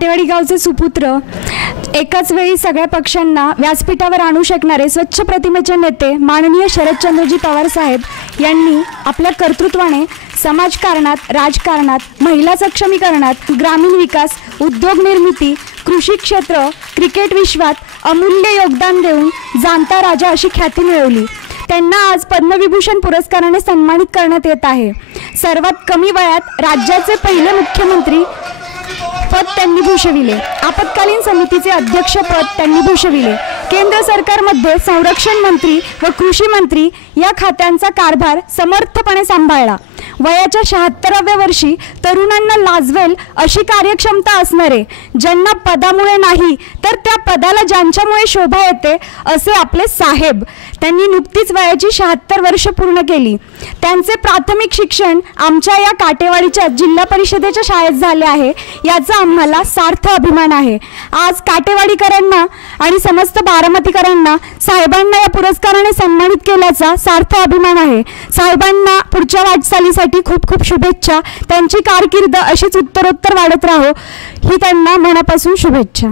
काटेवाडी गावचे सुपुत्र, एकाच वेळी सगळ्या पक्षांना व्यासपीठावर आणू शकणारे स्वच्छ प्रतिमेचे नेते माननीय शरदचंद्रजी पवार साहेब यांनी आपल्या कर्तृत्वाने समाजकारणात, राजकारणात, महिला सक्षमीकरणात, ग्रामीण विकास, उद्योग निर्मिती, कृषी क्षेत्र, क्रिकेट विश्वात अमूल्य योगदान देऊन जाणता राजा अशी ख्याती मिळवली। त्यांना आज पद्मविभूषण पुरस्काराने सन्मानित करण्यात येत आहे। सर्वात कमी वयात राज्याचे पहिले मुख्यमंत्री पद त्यांनी भूषविले। आपत्कालीन समितीचे अध्यक्षपद त्यांनी भूषविले। केंद्र सरकारमध्ये संरक्षण मंत्री व कृषी मंत्री या खात्यांचा कारभार समर्थपणे सांभाळला। वयाच्या 76व्या वर्षी तरुणांना लाजवेल अशी कार्यक्षमता असणारे, ज्यांना पदामुळे नाही तर त्या पदाला ज्यांच्यामुळे शोभा येते असे आपले साहेब, त्यांनी नुकतीच वयाची 76 वर्ष पूर्ण केली। त्यांचे प्राथमिक शिक्षण आमच्या या काटेवाडीच्या जिल्हा परिषदेच्या शाळेत झाले आहे, याचा आम्हाला सार्थ अभिमान आहे। आज काटेवाडीकरांना आणि समस्त बारामतीकरांना साहेबांना या पुरस्काराने सन्मानित केल्याचा सार्थ अभिमान आहे। साहेबांना पुढच्या वाटचालीसाठी खूप खूप शुभेच्छा। त्यांची कारकीर्द अशीच उत्तरोत्तर वाढत राहो ही त्यांना मनापासून शुभेच्छा।